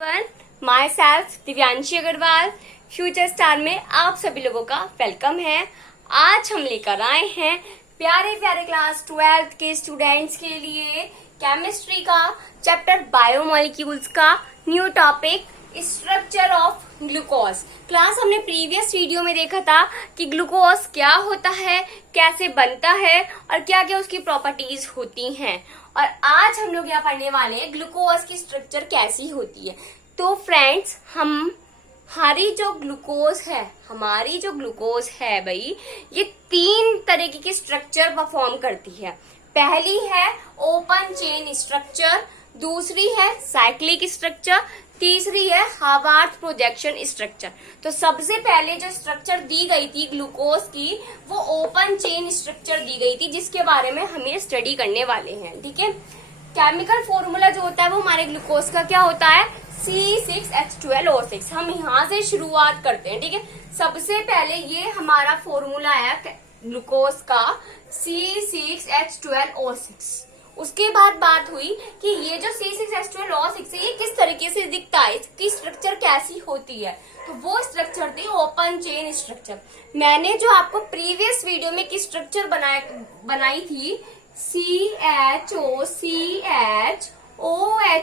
My self Divyanshi Agarwal future star में आप सभी लोगों का वेलकम है। आज हम लेकर आए हैं प्यारे प्यारे क्लास 12th के स्टूडेंट्स के लिए केमिस्ट्री का चैप्टर बायोमोलिक्यूल्स का new topic structure of glucose. Class हमने प्रीवियस वीडियो में देखा था कि ग्लूकोज क्या होता है, कैसे बनता है और क्या क्या उसकी प्रॉपर्टीज होती हैं। और आज हम लोग यहाँ पढ़ने वाले हैं ग्लूकोज की स्ट्रक्चर कैसी होती है। तो फ्रेंड्स, हमारी जो ग्लूकोज है भाई, ये 3 तरीके की स्ट्रक्चर परफॉर्म करती है। पहली है ओपन चेन स्ट्रक्चर, दूसरी है साइक्लिक स्ट्रक्चर, तीसरी है हार्वर्ड प्रोजेक्शन स्ट्रक्चर। तो सबसे पहले जो स्ट्रक्चर दी गई थी ग्लूकोज की, वो ओपन चेन स्ट्रक्चर दी गई थी, जिसके बारे में हम ये स्टडी करने वाले हैं। ठीक है, केमिकल फॉर्मूला जो होता है वो हमारे ग्लूकोज का क्या होता है, C6H12O6। हम यहाँ से शुरुआत करते हैं। ठीक है, सबसे पहले ये हमारा फॉर्मूला है ग्लूकोज का C6H12O6। उसके बाद बात हुई कि ये जो C6H12O6 है ये किस तरीके से दिखता है, इसकी स्ट्रक्चर कैसी होती है। तो वो स्ट्रक्चर थी ओपन चेन स्ट्रक्चर। मैंने जो आपको प्रीवियस वीडियो में की स्ट्रक्चर बनाई थी CHOCHOH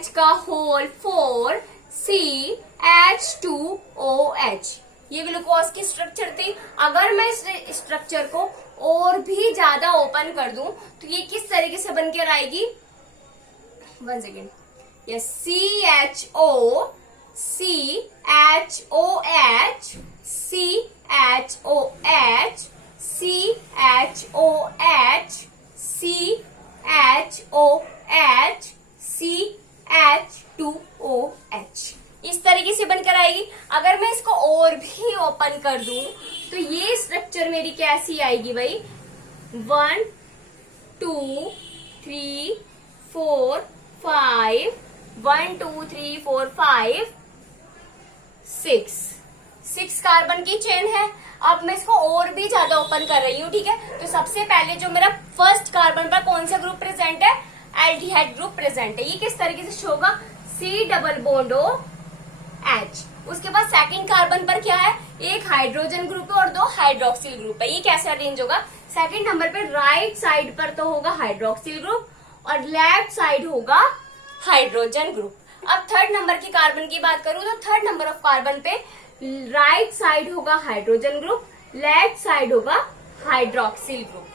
का होल 4 CH2OH, ये ग्लूकोज की स्ट्रक्चर थी। अगर मैं इस स्ट्रक्चर को और भी ज्यादा ओपन कर दूं तो ये किस तरीके से बनकर आएगी, 1 सेकेंड, ये CHO CHOH CHOH CHOH CHOH CH2OH, इस तरीके से बनकर आएगी। अगर मैं इसको और भी ओपन कर दूं तो ये स्ट्रक्चर मेरी कैसी आएगी भाई, 1 2 3 4 5 1 2 3 4 5 6 कार्बन की चेन है। अब मैं इसको और भी ज्यादा ओपन कर रही हूँ। ठीक है, तो सबसे पहले जो मेरा फर्स्ट कार्बन पर कौन सा ग्रुप प्रेजेंट है, एल्डिहाइड ग्रुप प्रेजेंट है। ये किस तरीके से शो होगा, C double bond O H। उसके बाद सेकंड कार्बन पर क्या है, एक हाइड्रोजन ग्रुप है और 2 हाइड्रोक्सिल ग्रुप है। ये कैसे अरेंज होगा, सेकंड नंबर पे राइट साइड पर तो होगा हाइड्रोक्सिल ग्रुप और लेफ्ट साइड होगा हाइड्रोजन ग्रुप। अब थर्ड नंबर की कार्बन की बात करूं तो थर्ड नंबर ऑफ कार्बन पे राइट साइड होगा हाइड्रोजन ग्रुप, लेफ्ट साइड होगा hydroxyl group.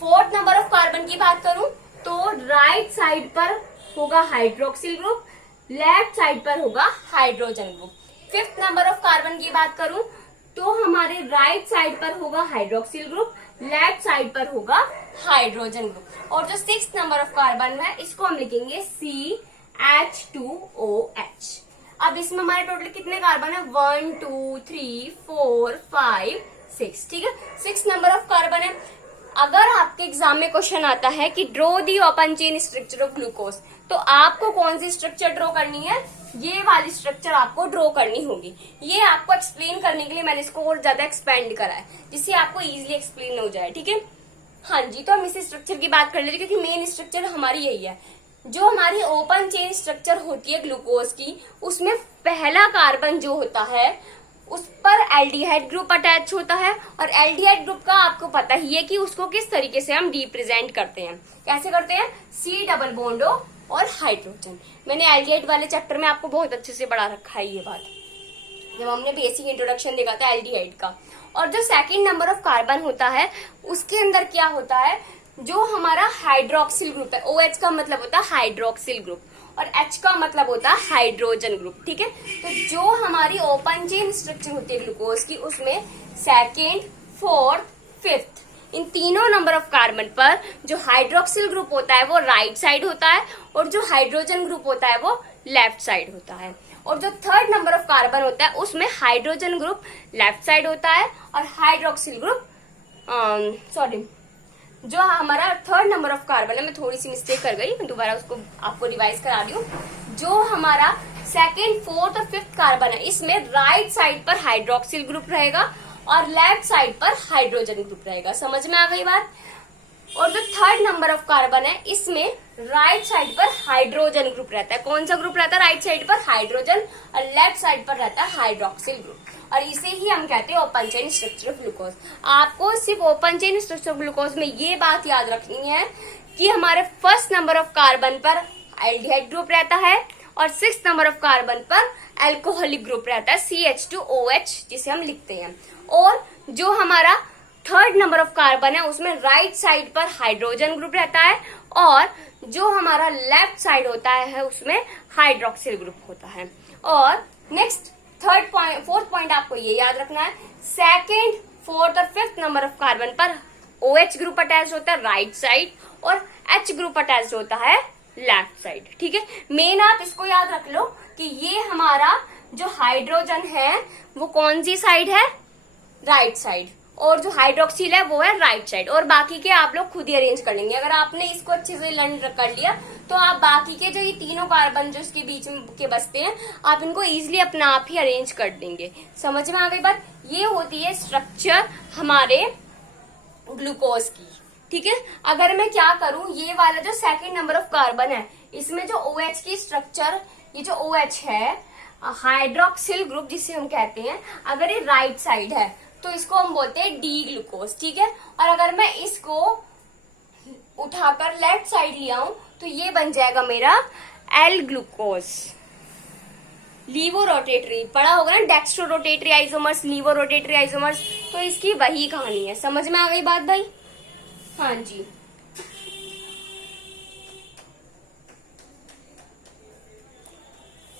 Fourth number of carbon की बात करूं तो राइट साइड पर होगा हाइड्रोक्सिल ग्रुप, लेफ्ट साइड पर होगा hydrogen group. Fifth number of carbon की बात करूं तो हमारे राइट साइड पर होगा हाइड्रोक्सिल ग्रुप, लेफ्ट साइड पर होगा हाइड्रोजन ग्रुप। और जो 6th नंबर ऑफ कार्बन है इसको हम लिखेंगे CH2OH। अब इसमें हमारे टोटल कितने कार्बन है, 1 2 3 4 5 6। ठीक है, 6 नंबर ऑफ कार्बन है। अगर आपके एग्जाम में क्वेश्चन आता है कि draw the open chain structure of glucose, तो आपको कौन सी स्ट्रक्चर ड्रॉ करनी है, ये वाली स्ट्रक्चर आपको ड्रॉ करनी होगी। ये आपको एक्सप्लेन करने के लिए मैंने इसको और ज्यादा एक्सपेंड करा है, जिससे आपको इजीली एक्सप्लेन हो जाए। ठीक है, हाँ जी, तो हम इसी स्ट्रक्चर की बात कर लेते हैं क्योंकि मेन स्ट्रक्चर हमारी यही है। जो हमारी ओपन चेन स्ट्रक्चर होती है ग्लूकोज की, उसमें पहला कार्बन जो होता है उस पर एल्डिहाइड ग्रुप अटैच होता है। और एल्डिहाइड ग्रुप का आपको पता ही है कि उसको किस तरीके से हम रिप्रेजेंट करते हैं, कैसे करते हैं, C डबल बॉन्ड O और हाइड्रोजन। मैंने एल्डिहाइड वाले चैप्टर में आपको बहुत अच्छे से पढ़ा रखा है ये बात, जब हमने बेसिक इंट्रोडक्शन देखा था एल्डिहाइड का। और जो सेकंड नंबर ऑफ कार्बन होता है उसके अंदर क्या होता है, जो हमारा हाइड्रोक्सिल ग्रुप है, OH का मतलब होता है हाइड्रोक्सिल ग्रुप और H का मतलब होता है हाइड्रोजन ग्रुप। ठीक है, तो जो हमारी ओपन चेन स्ट्रक्चर होती है ग्लूकोज की, उसमें सेकेंड, फोर्थ, फिफ्थ, इन तीनों नंबर ऑफ कार्बन पर जो हाइड्रोक्सिल ग्रुप होता है वो राइट साइड होता है और जो हाइड्रोजन ग्रुप होता है वो लेफ्ट साइड होता है। और जो थर्ड नंबर ऑफ कार्बन होता है उसमें हाइड्रोजन ग्रुप लेफ्ट साइड होता है और हाइड्रोक्सिल ग्रुप जो हमारा थर्ड नंबर ऑफ कार्बन है, मैं थोड़ी सी मिस्टेक कर गई, मैं दोबारा उसको आपको रिवाइज करा रही हूँ। जो हमारा सेकेंड, फोर्थ और फिफ्थ कार्बन है, इसमें राइट साइड पर हाइड्रोक्सिल ग्रुप रहेगा और लेफ्ट साइड पर हाइड्रोजन ग्रुप रहेगा। समझ में आ गई बात। और जो थर्ड नंबर ऑफ कार्बन है इसमें राइट साइड पर हाइड्रोजन ग्रुप रहता है। कौन सा ग्रुप रहता है राइट साइड पर? हाइड्रोजन। और लेफ्ट साइड पर रहता है हाइड्रोक्सिल ग्रुप, और इसे ही हम कहते हैं open chain structure of glucose. आपको सिर्फ open chain structure of glucose में ये बात याद रखनी है कि हमारे फर्स्ट नंबर ऑफ कार्बन पर एल्डिहाइड ग्रुप रहता है और 6th नंबर ऑफ कार्बन पर एल्कोहलिक ग्रुप रहता है CH2OH, जिसे हम लिखते हैं। और जो हमारा 3rd नंबर ऑफ कार्बन है उसमें राइट साइड पर हाइड्रोजन ग्रुप रहता है, और जो हमारा लेफ्ट साइड होता है उसमें हाइड्रोक्सिल ग्रुप होता है। और नेक्स्ट 4th पॉइंट आपको ये याद रखना है, 2nd, 4th और 5th नंबर ऑफ कार्बन पर OH ग्रुप अटैच होता है राइट साइड, और H ग्रुप अटैच होता है लेफ्ट साइड। ठीक है, मेन आप इसको याद रख लो कि ये हमारा जो हाइड्रोजन है वो कौन सी साइड है? राइट साइड, और जो हाइड्रोक्सिल है वो है राइट साइड, और बाकी के आप लोग खुद ही अरेंज कर लेंगे। अगर आपने इसको अच्छे से लर्न कर लिया तो आप बाकी के जो ये तीनों कार्बन जो इसके बीच में के बचते हैं आप इनको इजीली अपना आप ही अरेंज कर देंगे। समझ में आ गई बात? ये होती है स्ट्रक्चर हमारे ग्लूकोज की। ठीक है, अगर मैं क्या करूं, ये वाला जो 2nd नंबर ऑफ कार्बन है इसमें जो OH की स्ट्रक्चर, ये जो OH है हाइड्रोक्सिल ग्रुप जिसे हम कहते हैं, अगर ये राइट साइड है तो इसको हम बोलते हैं डी ग्लूकोज। ठीक है, और अगर मैं इसको उठाकर लेफ्ट साइड ले आऊं तो ये बन जाएगा मेरा एल ग्लूकोज। लीवो रोटेटरी पढ़ा होगा ना, dextro rotatory isomers, levo rotatory isomers, तो इसकी वही कहानी है। समझ में आ गई बात भाई? हाँ जी।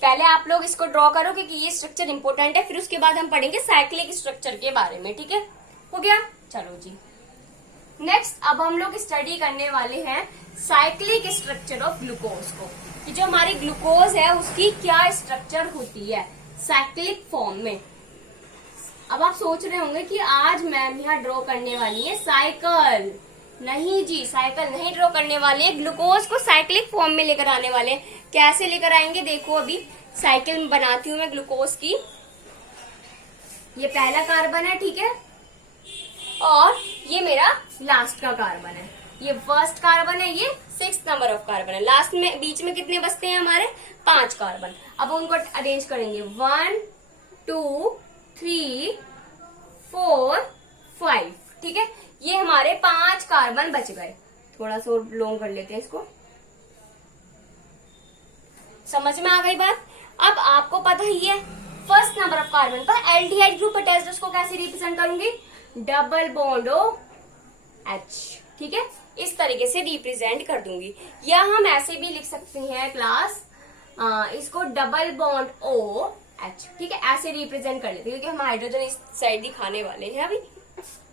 पहले आप लोग इसको ड्रॉ करो क्योंकि ये स्ट्रक्चर इंपॉर्टेंट है, फिर उसके बाद हम पढ़ेंगे साइक्लिक स्ट्रक्चर के बारे में। ठीक है, हो गया? चलो जी, नेक्स्ट अब हम लोग स्टडी करने वाले हैं साइक्लिक स्ट्रक्चर ऑफ ग्लूकोज को, कि जो हमारी ग्लूकोज है उसकी क्या स्ट्रक्चर होती है साइक्लिक फॉर्म में। अब आप सोच रहे होंगे कि आज मैम यहाँ ड्रॉ करने वाली है साइकिल। नहीं जी, साइकिल नहीं ड्रॉ करने वाले हैं, ग्लूकोज को साइक्लिक फॉर्म में लेकर आने वाले हैं। कैसे लेकर आएंगे देखो, अभी साइकिल बनाती हूँ मैं ग्लूकोज की। ये पहला कार्बन है, ठीक है, और ये मेरा लास्ट का कार्बन है। ये फर्स्ट कार्बन है, ये 6th नंबर ऑफ कार्बन है। लास्ट में बीच में कितने बचते हैं हमारे? 5 कार्बन। अब उनको अरेंज करेंगे 1 2 3 4 5। ठीक है, ये हमारे 5 कार्बन बच गए। थोड़ा सा और लॉन्ग कर लेते हैं इसको। समझ में आ गई बात? अब आपको पता ही है फर्स्ट नंबर ऑफ कार्बन पर एल्डिहाइड ग्रुप अटैच्ड, उसको कैसे रिप्रेजेंट करूंगी? Double bond OH। ठीक है, इस तरीके से रिप्रेजेंट कर दूंगी, या हम ऐसे भी लिख सकते हैं क्लास, इसको डबल बॉन्ड OH। ठीक है, ऐसे रिप्रेजेंट कर लेते हैं क्योंकि हम हाइड्रोजन इस साइड दिखाने वाले हैं अभी।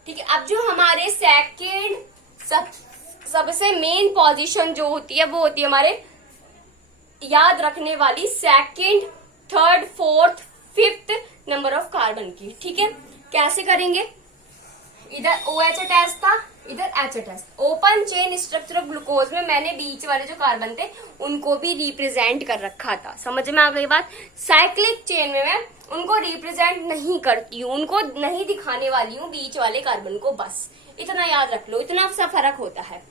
ठीक है, अब जो हमारे सेकेंड सबसे मेन पोजीशन जो होती है वो होती है हमारे याद रखने वाली 2nd, 3rd, 4th, 5th number of carbon की। ठीक है, कैसे करेंगे? इधर OH अटैच था, इधर H attach. Open chain structure of glucose में मैंने बीच वाले जो कार्बन थे उनको भी रिप्रेजेंट कर रखा था। समझ में आ गई बात? साइक्लिक चेन में मैं उनको रिप्रेजेंट नहीं करती हूँ, उनको नहीं दिखाने वाली हूँ, बीच वाले कार्बन को बस। इतना याद रख लो, इतना सा फर्क होता है।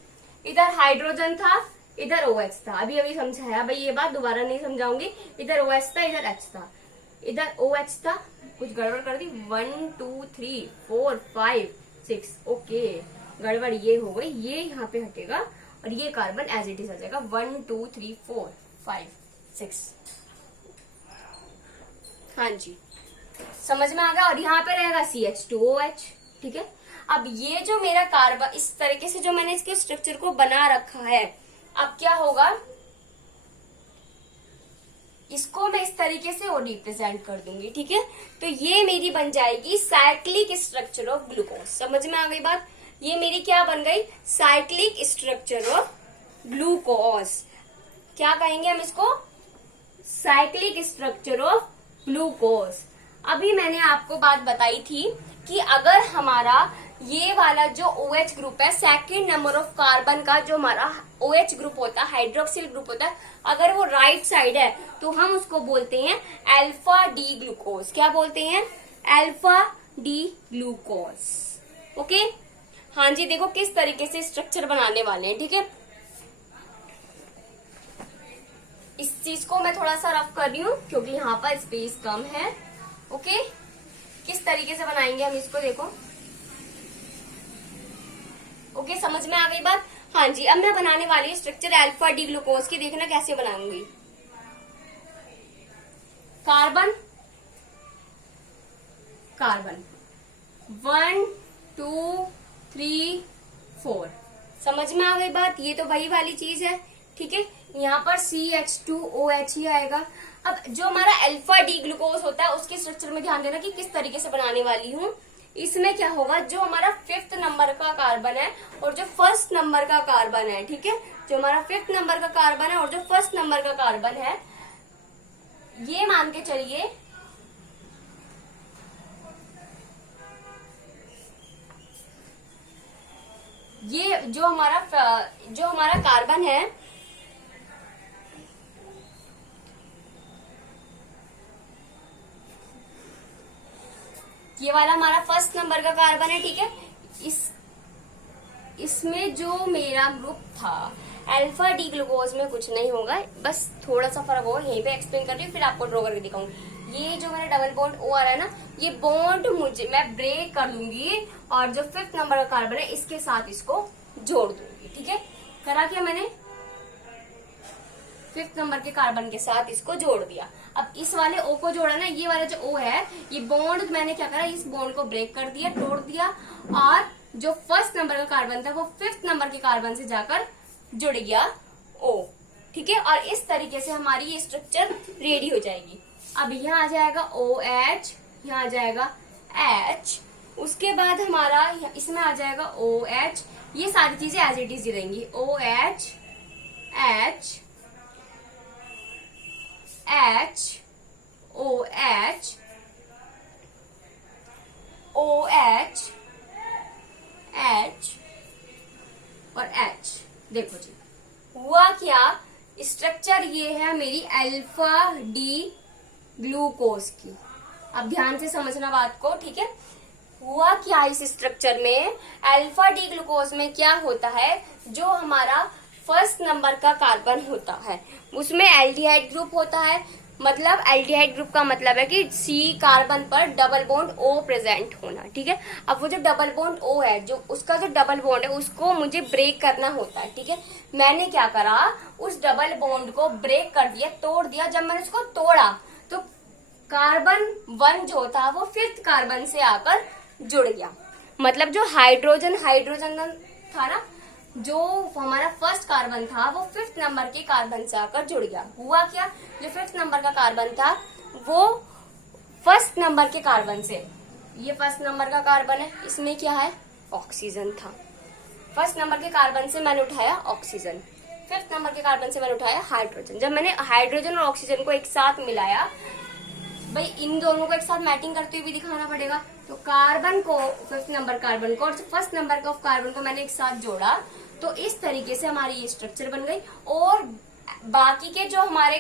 इधर हाइड्रोजन था, इधर OH था। अभी अभी समझाया भाई, ये बात दोबारा नहीं समझाऊंगी। इधर OH था, इधर H था, इधर OH था, कुछ गड़बड़ कर दी। 1 2 3 4 5 6। ओके, गड़बड़ ये हो गई, ये यहाँ पे हटेगा और ये कार्बन एज इट इज आ जाएगा। 1 2 3 4 5 6। हाँ जी, समझ में आ गया। और यहाँ पे रहेगा CH2OH। ठीक है, अब ये जो मेरा कार्बन इस तरीके से जो मैंने इसके स्ट्रक्चर को बना रखा है, अब क्या होगा, इसको मैं इस तरीके से और रिप्रेजेंट कर दूंगी। ठीक है, तो ये मेरी बन जाएगी साइक्लिक स्ट्रक्चर ऑफ ग्लूकोज। समझ में आ गई बात? ये मेरी क्या बन गई? Cyclic structure of glucose. क्या कहेंगे हम इसको? Cyclic structure of glucose. अभी मैंने आपको बात बताई थी कि अगर हमारा ये वाला जो OH ग्रुप है, 2nd नंबर ऑफ कार्बन का जो हमारा OH ग्रुप होता है, हाइड्रोक्सिल ग्रुप होता है, अगर वो राइट साइड है तो हम उसको बोलते हैं अल्फा डी ग्लूकोज। क्या बोलते हैं? Alpha D glucose. ओके, हाँ जी, देखो किस तरीके से स्ट्रक्चर बनाने वाले हैं। ठीक है, इस चीज को मैं थोड़ा सा रफ कर रही हूँ क्योंकि यहाँ पर स्पेस कम है। ओके, किस तरीके से बनाएंगे हम इसको, देखो। ओके, समझ में आ गई बात? हाँ जी, अब मैं बनाने वाली हूँ स्ट्रक्चर अल्फा डी ग्लूकोज की। देखना कैसे बनाऊंगी। कार्बन कार्बन 1 2 3 4, समझ में आ गई बात? ये तो वही वाली चीज है, ठीक है। यहाँ पर CH2OH ही आएगा। अब जो हमारा अल्फा डी ग्लूकोज होता है उसके स्ट्रक्चर में ध्यान देना कि किस तरीके से बनाने वाली हूँ। इसमें क्या होगा, जो हमारा 5th नंबर का कार्बन है और जो 1st नंबर का कार्बन है, ठीक है, जो हमारा 5th नंबर का कार्बन है और जो 1st नंबर का कार्बन है, ये मान के चलिए ये जो हमारा कार्बन है, ये वाला हमारा 1st नंबर का कार्बन है, ठीक है। इसमें जो मेरा ग्रुप था अल्फा डी ग्लूकोज में कुछ नहीं होगा, बस थोड़ा सा फर्क होगा। यहीं पे एक्सप्लेन कर रही हूँ, फिर आपको ड्रॉ करके दिखाऊंगी। ये जो मेरा डबल बॉन्ड O आ रहा है ना, ये बॉन्ड मैं ब्रेक कर लूंगी और जो 5th नंबर का कार्बन है इसके साथ इसको जोड़ दूंगी, ठीक है। करा क्या मैंने, 5th नंबर के कार्बन के साथ इसको जोड़ दिया। अब इस वाले O को जोड़ा ना, ये वाला जो O है, ये बॉन्ड मैंने क्या करा, इस बॉन्ड को ब्रेक कर दिया, तोड़ दिया, और जो 1st नंबर का कार्बन था वो 5th नंबर के कार्बन से जाकर जुड़ गया O, ठीक है। और इस तरीके से हमारी ये स्ट्रक्चर रेडी हो जाएगी। अब यहाँ आ जाएगा OH, यहाँ आ जाएगा H, उसके बाद हमारा इसमें आ जाएगा OH। ये सारी चीजें एज इट इज रहेंगी, OH H H OH OH H और H। देखो जी, हुआ क्या, स्ट्रक्चर ये है मेरी अल्फा डी ग्लूकोज की। अब ध्यान से समझना बात को, ठीक है। हुआ क्या इस स्ट्रक्चर में, अल्फा डी ग्लूकोज में क्या होता है, जो हमारा 1st नंबर का कार्बन होता है उसमें एल्डिहाइड ग्रुप होता है। मतलब एल्डिहाइड ग्रुप का मतलब है कि C कार्बन पर डबल बॉन्ड O प्रेजेंट होना, ठीक है। अब वो जो डबल बॉन्ड O है, जो उसका जो डबल बॉन्ड है उसको मुझे ब्रेक करना होता है, ठीक है। मैंने क्या करा, उस डबल बॉन्ड को ब्रेक कर दिया, तोड़ दिया। जब मैंने उसको तोड़ा तो कार्बन 1 जो था वो 5th कार्बन से आकर जुड़ गया। मतलब जो हाइड्रोजन था ना, जो हमारा 1st कार्बन था वो 5th नंबर के कार्बन से आकर जुड़ गया। हुआ क्या, जो 5th नंबर का कार्बन था वो 1st नंबर के कार्बन से, ये 1st नंबर का कार्बन है, इसमें क्या है, ऑक्सीजन था। 1st नंबर के कार्बन से मैंने उठाया ऑक्सीजन, 5th नंबर के कार्बन से मैंने उठाया हाइड्रोजन। जब मैंने हाइड्रोजन और ऑक्सीजन को एक साथ मिलाया, भाई इन दोनों को एक साथ मैचिंग करते हुए भी दिखाना पड़ेगा, तो कार्बन को 5th नंबर कार्बन को और 1st नंबर का कार्बन को मैंने एक साथ जोड़ा, तो इस तरीके से हमारी ये स्ट्रक्चर बन गई। और बाकी के जो हमारे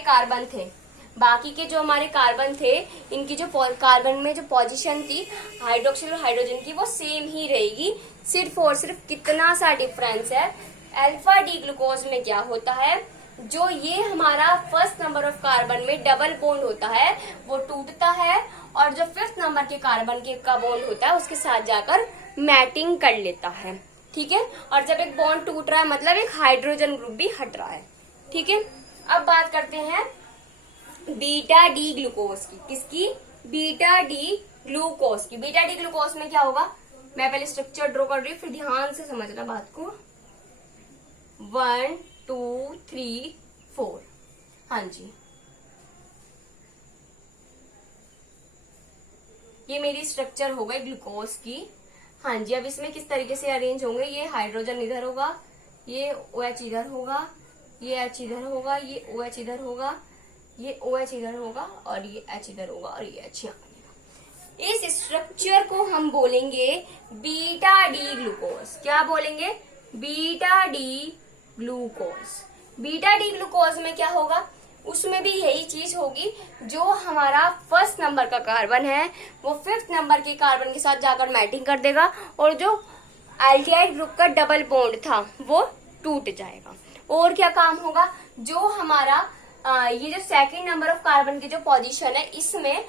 कार्बन थे, इनकी जो कार्बन में जो पोजीशन थी हाइड्रोक्सिल और हाइड्रोजन की, वो सेम ही रहेगी। सिर्फ और सिर्फ कितना सा डिफरेंस है, अल्फा डी ग्लूकोज में क्या होता है, जो ये हमारा 1st नंबर ऑफ कार्बन में डबल बॉन्ड होता है वो टूटता है, और जो 5th नंबर के कार्बन के का बॉन्ड होता है उसके साथ जाकर मैटिंग कर लेता है, ठीक है। और जब एक बॉन्ड टूट रहा है मतलब एक हाइड्रोजन ग्रुप भी हट रहा है, ठीक है। अब बात करते हैं बीटा डी ग्लूकोज की। किसकी, बीटा डी ग्लूकोज की। बीटा डी ग्लूकोज में क्या होगा, मैं पहले स्ट्रक्चर ड्रॉ कर रही हूँ, फिर ध्यान से समझना बात को। 1 2 3 4, हाँ जी, ये मेरी स्ट्रक्चर हो गई ग्लूकोज की। हाँ जी, अब इसमें किस तरीके से अरेंज होंगे, ये हाइड्रोजन इधर होगा, ये OH इधर होगा, ये H इधर होगा, ये OH इधर होगा, ये OH इधर होगा, और ये H इधर होगा, और ये H यहाँ आएगा। इस स्ट्रक्चर को हम बोलेंगे बीटा डी ग्लूकोज। क्या बोलेंगे, beta D glucose. Beta D glucose में क्या होगा, उसमें भी यही चीज होगी, जो हमारा 1st नंबर का कार्बन है वो 5th नंबर के कार्बन के साथ जाकर मैटिंग कर देगा, और जो एल्डिहाइड ग्रुप का डबल बॉन्ड था वो टूट जाएगा। और क्या काम होगा, जो हमारा ये जो सेकंड नंबर ऑफ कार्बन की जो पोजीशन है, इसमें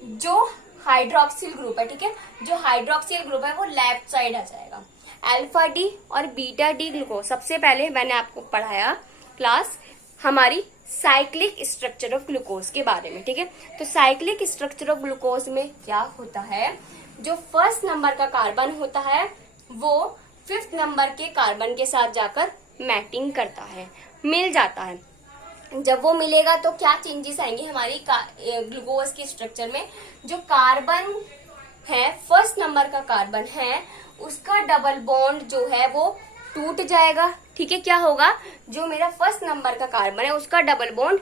जो हाइड्रोक्सिल ग्रुप है, ठीक है, जो हाइड्रोक्सिल ग्रुप है वो लेफ्ट साइड आ जाएगा। अल्फा डी और बीटा डी ग्लूकोज, सबसे पहले मैंने आपको पढ़ाया क्लास हमारी साइक्लिक स्ट्रक्चर ऑफ ग्लूकोज के बारे में, ठीक है। तो साइक्लिक स्ट्रक्चर ऑफ ग्लूकोज में क्या होता है, जो फर्स्ट नंबर का कार्बन होता है वो फिफ्थ नंबर के कार्बन के साथ जाकर मैटिंग करता है, मिल जाता है। जब वो मिलेगा तो क्या चेंजेस आएंगे हमारी ग्लूकोज के स्ट्रक्चर में। जो कार्बन है, फर्स्ट नंबर का कार्बन है, उसका डबल बॉन्ड जो है वो टूट जाएगा, ठीक है। क्या होगा, जो मेरा फर्स्ट नंबर का कार्बन है उसका डबल बॉन्ड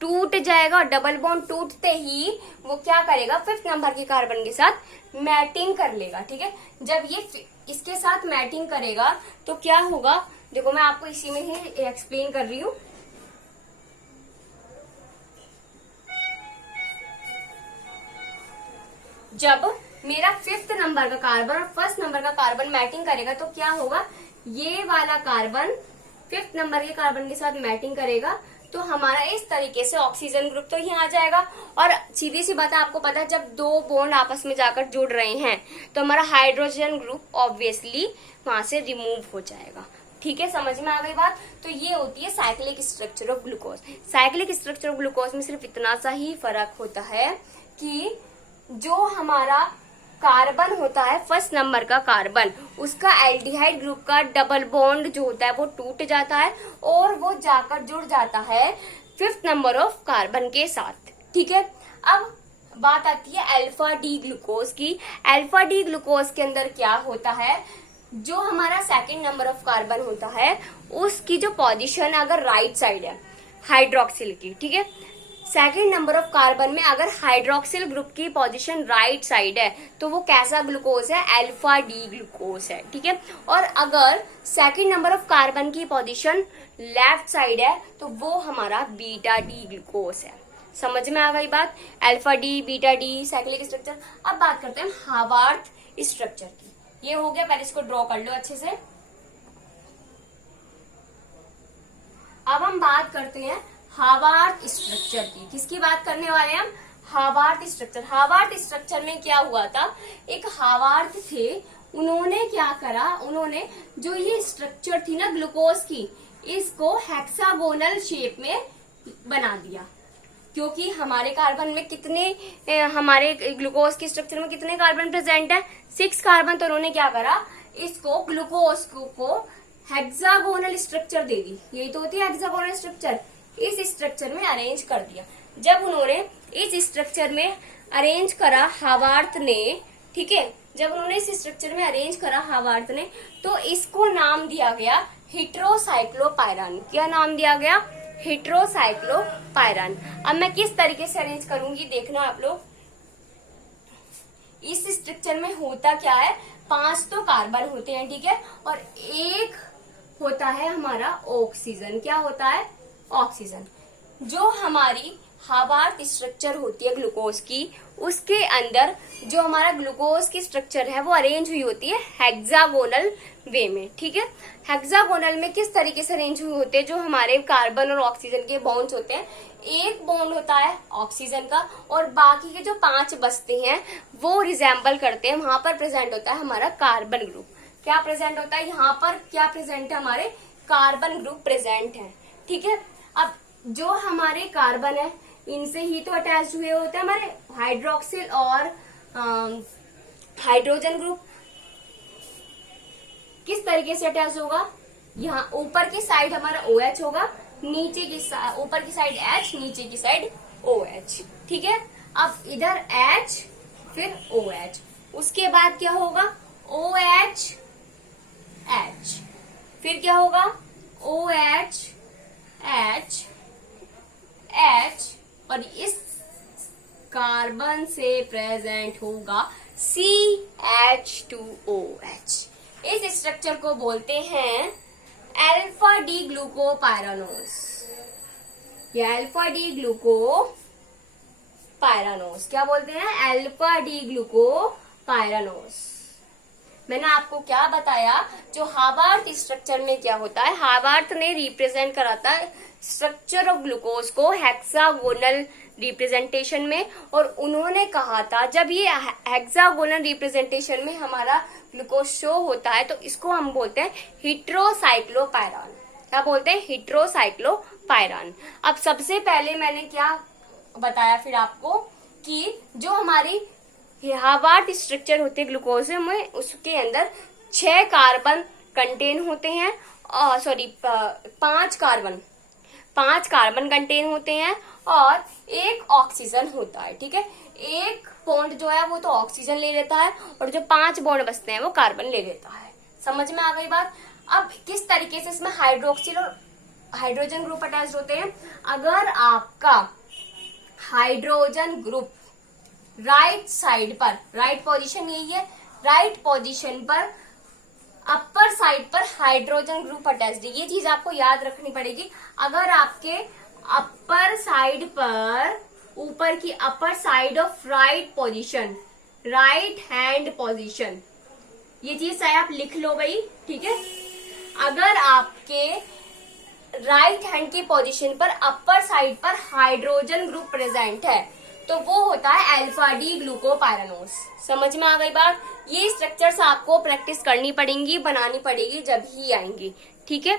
टूट जाएगा, और डबल बॉन्ड टूटते ही वो क्या करेगा, फिफ्थ नंबर के कार्बन के साथ मैटिंग कर लेगा, ठीक है। जब ये इसके साथ मैटिंग करेगा तो क्या होगा, देखो मैं आपको इसी में ही एक्सप्लेन कर रही हूँ। जब मेरा फिफ्थ नंबर का कार्बन और फर्स्ट नंबर का कार्बन मैटिंग करेगा तो क्या होगा, ये वाला कार्बन फिफ्थ नंबर के कार्बन के साथ मैटिंग करेगा तो हमारा इस तरीके से ऑक्सीजन ग्रुप तो यहाँ आ जाएगा। और सीधी सी बात है, आपको पता है जब दो बॉन्ड आपस में जाकर जुड़ रहे हैं तो हमारा हाइड्रोजन ग्रुप ऑब्वियसली वहां से रिमूव हो जाएगा, ठीक है। समझ में आ गई बात। तो ये होती है cyclic structure of glucose. Cyclic structure of glucose में सिर्फ इतना सा ही फर्क होता है कि जो हमारा कार्बन होता है, फर्स्ट नंबर का कार्बन, उसका एल्डिहाइड ग्रुप का डबल बॉन्ड जो होता है वो टूट जाता है और वो जाकर जुड़ जाता है फिफ्थ नंबर ऑफ कार्बन के साथ, ठीक है। अब बात आती है अल्फा डी ग्लूकोज की। अल्फा डी ग्लूकोज के अंदर क्या होता है, जो हमारा सेकंड नंबर ऑफ कार्बन होता है उसकी जो पोजीशन अगर राइट साइड है हाइड्रोक्सिल की, ठीक है, सेकेंड नंबर ऑफ कार्बन में अगर हाइड्रोक्सिल ग्रुप की पोजीशन राइट साइड है तो वो कैसा ग्लूकोज है, अल्फा डी ग्लूकोज है, ठीक है। और अगर सेकेंड नंबर ऑफ कार्बन की पोजीशन लेफ्ट साइड है तो वो हमारा बीटा डी ग्लूकोज है। समझ में आ गई बात, alpha D, beta D, cyclic structure. अब बात करते हैं हावार्थ स्ट्रक्चर की। ये हो गया, पहले इसको ड्रॉ कर लो अच्छे से। अब हम बात करते हैं हावार्थ स्ट्रक्चर की। किसकी बात करने वाले हैं हम, हावार्थ स्ट्रक्चर। हावार्थ स्ट्रक्चर में क्या हुआ था, एक हावार्थ थे, उन्होंने क्या करा, उन्होंने जो ये स्ट्रक्चर थी ना ग्लूकोज की, इसको हेक्सागोनल शेप में बना दिया। क्योंकि हमारे कार्बन में कितने, हमारे ग्लूकोज के स्ट्रक्चर में कितने कार्बन प्रेजेंट है, 6 कार्बन। तो उन्होंने क्या करा, इसको ग्लूकोज को हेक्सागोनल स्ट्रक्चर दे दी। यही तो होती है हेक्सागोनल स्ट्रक्चर। इस स्ट्रक्चर में अरेंज कर दिया। जब उन्होंने इस स्ट्रक्चर में अरेंज करा हावार्थ ने, ठीक है, जब उन्होंने इस स्ट्रक्चर में अरेंज करा हावार्थ ने तो इसको नाम दिया गया हेट्रोसाइक्लोपायरान। क्या नाम दिया गया, हेट्रोसाइक्लोपायरान। अब मैं किस तरीके से अरेंज करूंगी देखना आप लोग। इस स्ट्रक्चर में होता क्या है, 5 तो कार्बन होते हैं, ठीक है, और एक होता है हमारा ऑक्सीजन। क्या होता है, ऑक्सीजन। जो हमारी हावार्थ स्ट्रक्चर होती है ग्लूकोज की, उसके अंदर जो हमारा ग्लूकोज की स्ट्रक्चर है वो अरेंज हुई होती है हेक्सागोनल वे में, ठीक है। हेक्सागोनल में किस तरीके से अरेंज हुए होते हैं, जो हमारे कार्बन और ऑक्सीजन के बॉन्ड्स होते हैं, एक बॉन्ड होता है ऑक्सीजन का और बाकी के जो 5 बचते हैं वो रिजेंबल करते हैं, वहां पर प्रेजेंट होता है हमारा कार्बन ग्रुप। क्या प्रेजेंट होता है, यहाँ पर क्या प्रेजेंट है, हमारे कार्बन ग्रुप प्रेजेंट है, ठीक है। अब जो हमारे कार्बन है इनसे ही तो अटैच हुए होते हैं हमारे हाइड्रोक्सिल और हाइड्रोजन ग्रुप। किस तरीके से अटैच होगा, यहाँ ऊपर की साइड हमारा OH होगा, नीचे की ऊपर की साइड H, नीचे की साइड OH, ठीक है। अब इधर H फिर OH, उसके बाद क्या होगा OH H, फिर क्या होगा OH H H, और इस कार्बन से प्रेजेंट होगा CH2OH। इस स्ट्रक्चर को बोलते हैं अल्फा डी ग्लूकोपायरानोस। ये अल्फा डी ग्लूकोपायरानोस क्या बोलते हैं, अल्फा डी ग्लूकोपायरानोस, मैंने आपको क्या बताया, जो हार्वर्थ स्ट्रक्चर में क्या होता है, हार्वर्थ ने रिप्रेजेंट कराता है स्ट्रक्चर ऑफ ग्लूकोज को हेक्सागोनल रिप्रेजेंटेशन में, और उन्होंने कहा था जब ये हेक्सागोनल रिप्रेजेंटेशन में हमारा ग्लूकोज शो होता है तो इसको हम बोलते हैं हेट्रोसाइक्लोपायरान। क्या बोलते हैं? हेट्रोसाइक्लोपायरान। अब सबसे पहले मैंने क्या बताया फिर आपको कि जो हमारी हार्वर्थ स्ट्रक्चर होते हैं ग्लूकोज में, उसके अंदर 6 कार्बन कंटेन होते हैं, और सॉरी 5 कार्बन कंटेन होते हैं और 1 ऑक्सीजन होता है। ठीक है, 1 बॉन्ड जो है वो तो ऑक्सीजन ले लेता है और जो 5 बॉन्ड बचते हैं वो कार्बन ले लेता है। समझ में आ गई बात? अब किस तरीके से इसमें हाइड्रोक्सिल और हाइड्रोजन ग्रुप अटैच होते हैं। अगर आपका हाइड्रोजन ग्रुप राइट साइड पर, राइट पोजीशन यही है, राइट पोजीशन पर अपर साइड पर हाइड्रोजन ग्रुप अटैच्ड है, ये चीज आपको याद रखनी पड़ेगी। अगर आपके अपर साइड पर, ऊपर की upper side of right position, right hand position, ये चीज चाहे आप लिख लो भाई। ठीक है, अगर आपके राइट हैंड की पोजीशन पर अपर साइड पर हाइड्रोजन ग्रुप प्रेजेंट है तो वो होता है अल्फा डी ग्लूकोपायरानोस। समझ में आ गई बात? ये स्ट्रक्चर्स आपको प्रैक्टिस करनी पड़ेंगी, बनानी पड़ेगी जब ही आएंगी। ठीक है,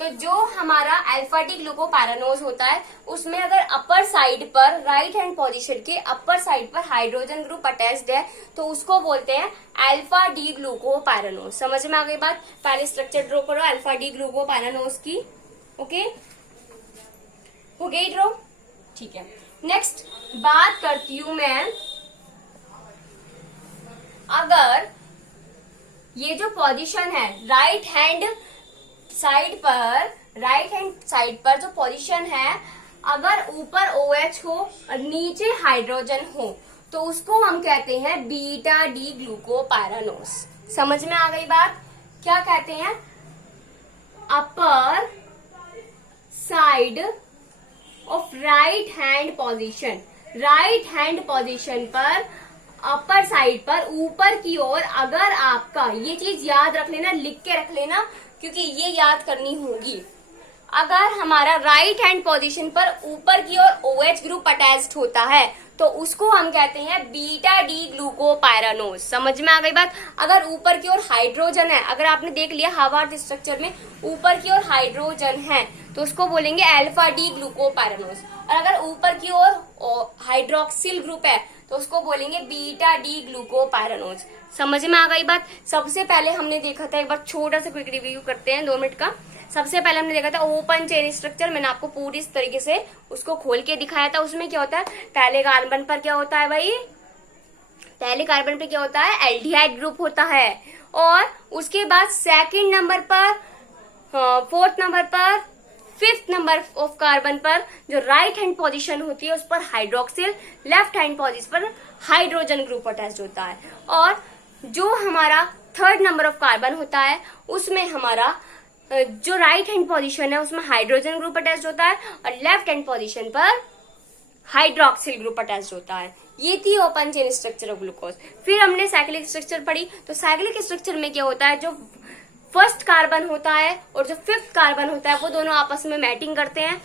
तो जो हमारा अल्फा डी ग्लूकोपायरानोस होता है उसमें अगर अपर साइड पर, राइट हैंड पोजीशन के अपर साइड पर हाइड्रोजन ग्रुप अटैच्ड है तो उसको बोलते हैं अल्फा डी ग्लूकोपायरानोस। समझ में आ गई बात? पहले स्ट्रक्चर ड्रॉ करो अल्फा डी ग्लूकोपायरानोस की। ओके, हो गई ड्रॉ? ठीक है, नेक्स्ट बात करती हूं मैं, अगर ये जो पोजीशन है राइट हैंड साइड पर जो पोजीशन है, अगर ऊपर OH हो और नीचे हाइड्रोजन हो तो उसको हम कहते हैं बीटा डी ग्लूकोपायरानोस। समझ में आ गई बात? क्या कहते हैं? Upper side of right hand position पर, अपर साइड पर ऊपर की ओर, अगर आपका, ये चीज याद रख लेना, लिख के रख लेना क्योंकि ये याद करनी होगी। अगर हमारा राइट हैंड पोजीशन पर ऊपर की ओर OH ग्रुप अटैच्ड होता है तो उसको हम कहते हैं बीटा डी ग्लूकोपायरानोस। समझ में आ गई बात? अगर ऊपर की ओर हाइड्रोजन है, अगर आपने देख लिया हार्वर्थ स्ट्रक्चर में ऊपर की ओर हाइड्रोजन है तो उसको बोलेंगे अल्फा डी ग्लूकोपायरानोस, और अगर ऊपर की ओर हाइड्रोक्सिल ग्रुप है तो उसको बोलेंगे बीटा डी ग्लूकोपायरानोस। समझ में आ गई बात? सबसे पहले हमने देखा था, एक बार छोटा सा क्विक रिव्यू करते हैं 2 मिनट का। सबसे पहले हमने देखा था ओपन चेन स्ट्रक्चर, मैंने आपको पूरी इस तरीके से उसको खोल के दिखाया था। उसमें क्या होता है, पहले कार्बन पर क्या होता है भाई, पहले कार्बन पे क्या होता है, एल्डिहाइड ग्रुप होता है, और उसके बाद सेकंड नंबर पर, 4th नंबर पर, 5th नंबर ऑफ कार्बन पर जो राइट हैंड पोजीशन होती है उस पर हाइड्रोक्सिल, लेफ्ट हैंड पोजीशन पर हाइड्रोजन ग्रुप अटैच होता है, और जो हमारा 3rd नंबर ऑफ कार्बन होता है उसमें हमारा जो राइट हैंड पोजीशन है उसमें हाइड्रोजन ग्रुप अटैच होता है और लेफ्ट हैंड पोजीशन पर हाइड्रोक्सिल ग्रुप अटैच होता है। ये थी open chain structure of glucose. फिर हमने साइक्लिक स्ट्रक्चर पढ़ी, तो साइक्लिक स्ट्रक्चर में क्या होता है, जो फर्स्ट कार्बन होता है और जो 5th कार्बन होता है वो दोनों आपस में मैटिंग करते हैं।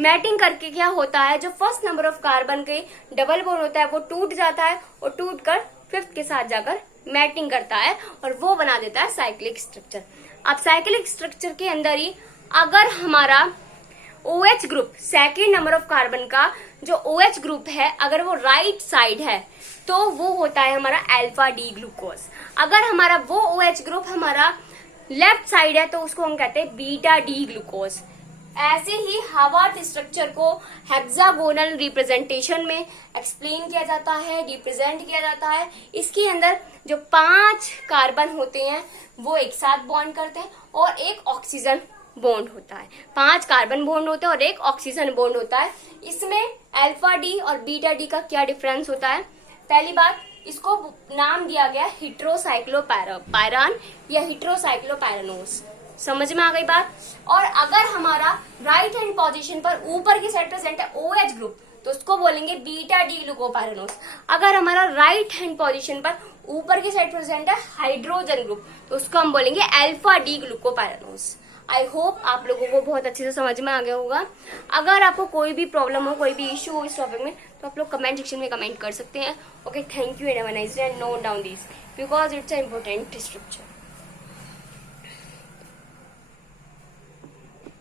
मैटिंग करके क्या होता है, जो फर्स्ट नंबर ऑफ कार्बन के डबल बॉन्ड होता है वो टूट जाता है और टूट कर 5th के साथ जाकर मैटिंग करता है और वो बना देता है साइक्लिक स्ट्रक्चर। अब साइक्लिक स्ट्रक्चर के अंदर ही अगर हमारा OH group, second number of carbon का जो OH ग्रुप है, अगर वो राइट साइड है तो वो होता है हमारा अल्फा डी ग्लूकोज। अगर हमारा वो OH ग्रुप हमारा लेफ्ट साइड है तो उसको हम कहते हैं बीटा डी ग्लूकोज। ऐसे ही हार्वर्थ स्ट्रक्चर को हेक्सागोनल रिप्रेजेंटेशन में एक्सप्लेन किया जाता है, रिप्रेजेंट किया जाता है। इसके अंदर जो 5 कार्बन होते हैं वो एक साथ बॉन्ड करते हैं और एक ऑक्सीजन बॉन्ड होता है। 5 कार्बन बॉन्ड होते हैं और एक ऑक्सीजन बॉन्ड होता है। इसमें अल्फा डी और बीटा डी का क्या डिफरेंस होता है? पहली बात, इसको नाम दिया गया हेट्रोसाइक्लोपायरान या हेट्रोसाइक्लोपायरानोस। समझ में आ गई बात? और अगर हमारा राइट हैंड पोजीशन पर ऊपर की साइड प्रेजेंट है OH ग्रुप तो उसको बोलेंगे बीटा डी ग्लूकोपायरानोस। अगर हमारा राइट हैंड पोजीशन पर ऊपर की साइड प्रेजेंट है हाइड्रोजन ग्रुप, तो उसको हम बोलेंगे अल्फा डी ग्लूकोपायरानोस। आई होप आप लोगों को बहुत अच्छे से समझ में आ गया होगा। अगर आपको कोई भी प्रॉब्लम हो, कोई भी इश्यू हो इस टॉपिक में, तो आप लोग कमेंट सेक्शन में कमेंट कर सकते हैं। Okay, thank you and have a nice day and note down this because it's a important structure.